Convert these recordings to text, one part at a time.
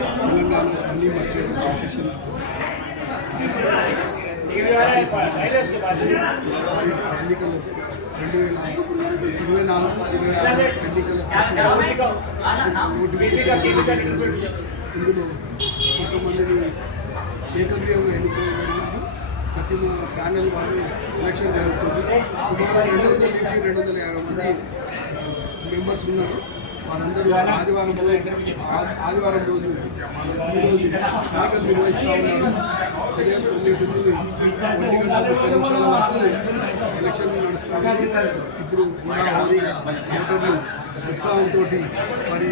Telangana gunny merchant association వారి యొక్క ఎన్నికలు 2024-26 ఎన్నికల కోసం నోటిఫికేషన్ జరిగింది. ఇందులో కొంతమందిని ఏకగ్రీవంగా ఎన్నుకోబడినారు. ప్రతి ప్యానెల్ వాళ్ళు ఎలక్షన్ జరుగుతుంది. సుమారు 200 నుంచి 250 మంది మెంబర్స్ ఉన్నారు. వారందరూ ఆదివారం రోజు ఈరోజు ఎన్నికలు నిర్వహిస్తూ ఉన్నారు. ఉదయం 9 నుండి 1:30 వరకు ఎలక్షన్ నడుస్తుంది. ఇప్పుడు హోరాహోరీగా ఓటర్లు ఉత్సాహంతో మరి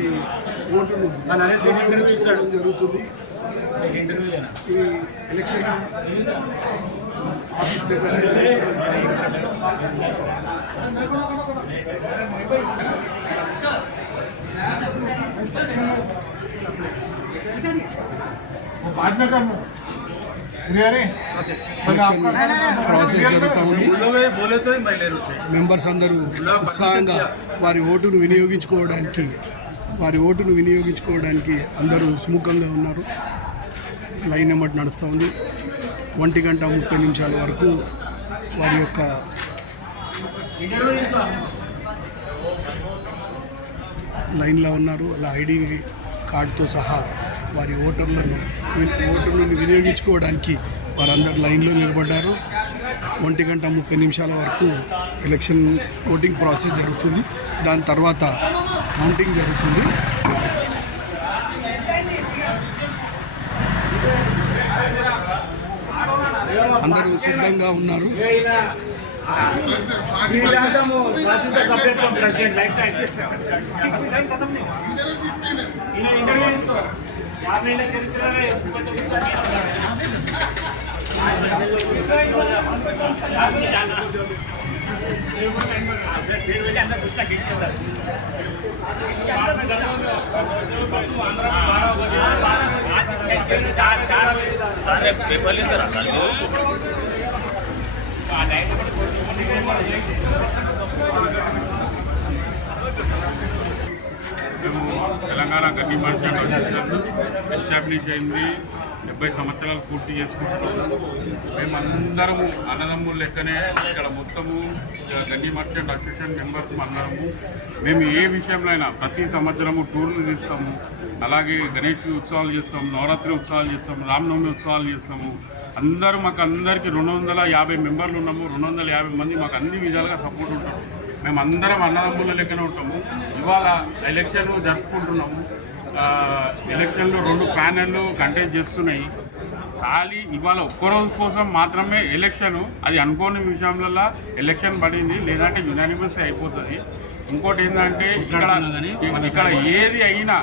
ఓటును వినియోగించుకోవడం జరుగుతుంది. ఈ ఎలక్షన్ ఆఫీస్ దగ్గర ప్రాసెస్ జరుగుతూ ఉంది. మెంబర్స్ అందరూ ఉత్సాహంగా వారి ఓటును వినియోగించుకోవడానికి అందరూ సుముఖంగా ఉన్నారు. లైన్ ఎమ్మటి నడుస్తూ ఉంది. 1:30 వరకు వారి యొక్క లైన్లో ఉన్నారు. అలా ఐడి కార్డుతో సహా వారి ఓటును వినియోగించుకోవడానికి వారందరూ లైన్లో నిలబడ్డారు. 1:30 వరకు ఎలక్షన్ ఓటింగ్ ప్రాసెస్ జరుగుతుంది. దాని తర్వాత కౌంటింగ్ జరుగుతుంది. అందరూ సిద్ధంగా ఉన్నారు. Telangana gunny merchant association establish అయింది. 70 సంవత్సరాలు పూర్తి చేసుకుంటున్నాము. మేమందరము అన్నదమ్ముల లెక్కనే ఇక్కడ మొత్తము గన్నీ మర్చెంట్ అసోసియేషన్ మెంబర్స్ అందరము. మేము ఏ విషయంలో అయినా ప్రతి సంవత్సరము టూర్లు తీస్తాము. అలాగే గణేష్ ఉత్సవాలు చేస్తాము, నవరాత్రి ఉత్సవాలు చేస్తాము, రామనవమి ఉత్సవాలు చేస్తాము. మాకు అందరికీ 250 మెంబర్లు ఉన్నాము. 250 మంది మాకు అన్ని విధాలుగా సపోర్ట్ ఉంటారు. మేము అందరం అన్నదమ్ముల లెక్కనే ఉంటాము. ఇవాళ ఎలక్షన్ జరుపుకుంటున్నాము. ఎలక్షన్లో 2 ప్యానెళ్ళు కంటెస్ట్ చేస్తున్నాయి. ఖాళీ ఇవాళ ఒక్కరోజు కోసం మాత్రమే ఎలక్షన్. అది అనుకోని విషయంలో ఎలక్షన్ పడింది, లేదంటే యునానిమస్ అయిపోతుంది. ఇంకోటి ఏంటంటే ఇక్కడ ఏది అయినా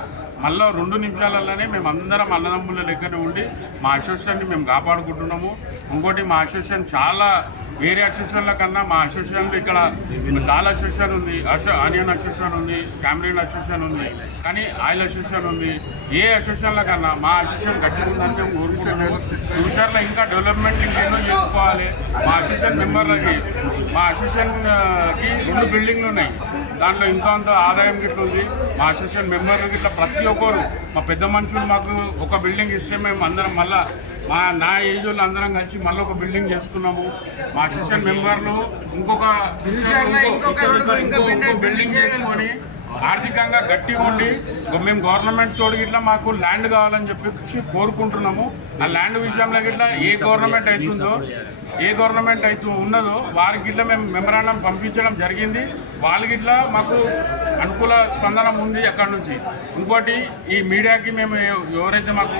మళ్ళీ 2 నిమిషాలలోనే మేము అందరం అన్నదమ్ముల లెక్కనే ఉండి మా అసోసియేషన్ని మేము కాపాడుకుంటున్నాము. ఇంకోటి మా అసోసియేషన్ చాలా వేరే అసోసియేషన్ల కన్నా మా అసోసియేషన్లో ఇక్కడ దాల్ అసోసియేషన్ ఉంది, ఆనియన్ అసోసియేషన్ ఉంది, క్యామరీన్ అసోసియేషన్ ఉంది, కానీ ఆయిల్ అసోసియేషన్ ఉంది. ఏ అసోసియేషన్ల కన్నా మా అసోసియేషన్ గట్టిగా ఉందని మేము కోరుకుంటున్నాము. ఫ్యూచర్లో ఇంకా డెవలప్మెంట్ ఇంకెన్నో చేసుకోవాలి. మా అసోసియేషన్ మెంబర్లకి మా అసోసియేషన్కి 2 బిల్డింగ్లు ఉన్నాయి. దాంట్లో ఇంత ఆదాయం గిట్ల ఉంది. మా అసోసియేషన్ మెంబర్లకి ఇట్లా ప్రతి ఒక్కరు మా పెద్ద మనుషులు మాకు ఒక బిల్డింగ్ ఇస్తే మేము అందరం మళ్ళీ నా ఏజ్ వాళ్ళు అందరం కలిసి మళ్ళీ ఒక బిల్డింగ్ చేసుకున్నాము. మా అసోసియేషన్ మెంబర్లు ఇంకొక బిల్డింగ్ చేసుకొని ఆర్థికంగా గట్టిగా ఉండి మేము గవర్నమెంట్ తోడు గిట్లా మాకు ల్యాండ్ కావాలని చెప్పి కోరుకుంటున్నాము. ఆ ల్యాండ్ విషయంలో గిట్లా ఏ గవర్నమెంట్ ఉన్నదో వారికి గిట్లా మేము మెమరాండం పంపించడం జరిగింది. వాళ్ళకి గిట్లా మాకు అనుకూల స్పందన ఉంది అక్కడ నుంచి. ఇంకోటి ఈ మీడియాకి మేము ఎవరైతే మాకు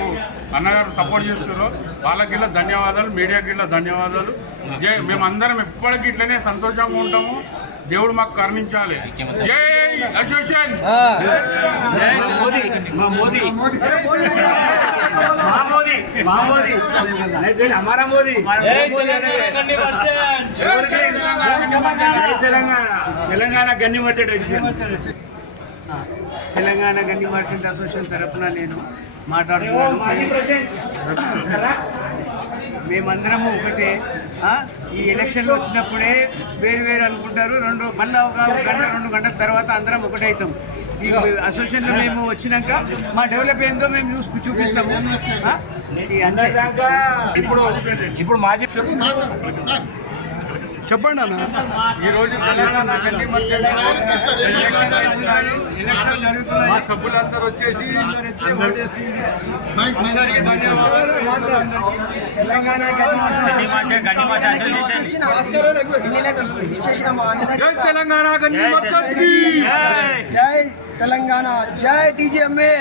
అన్నగారు సపోర్ట్ చేస్తారో వాళ్ళకి గిట్లా ధన్యవాదాలు, మీడియాకి గిట్లా ధన్యవాదాలు. మేమందరం ఎప్పటికీ ఇట్లనే సంతోషంగా ఉంటాము. దేవుడు మాకు కరుణించాలి. జై association. Telangana gunny merchant association తరఫున నేను మాట్లాడుతున్నాను. మేమందరము ఒకటే. ఈ ఎలక్షన్లు వచ్చినప్పుడే వేరు అనుకుంటారు. మళ్ళీ ఒక 1-2 గంటల తర్వాత అందరం ఒకటవుతాం. ఈ అసోసియేషన్లో మేము వచ్చినాక మా డెవలప్ ఏందో మేము చూపిస్తాము. ఇది అంతే. ఇప్పుడు మాజీ చెప్పండి అన్న. ఈరోజు తెలంగాణ గన్ని మర్చెంట్ ఎలక్షన్ జరుగుతున్నాయి. మా సభ్యులందరూ వచ్చేసి అందరికీ ధన్యవాదాలు. తెలంగాణ తెలంగాణ గన్ని మర్చెంట్ జై తెలంగాణ, జై టీజీఎంఏ.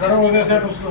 करो उधर से उसको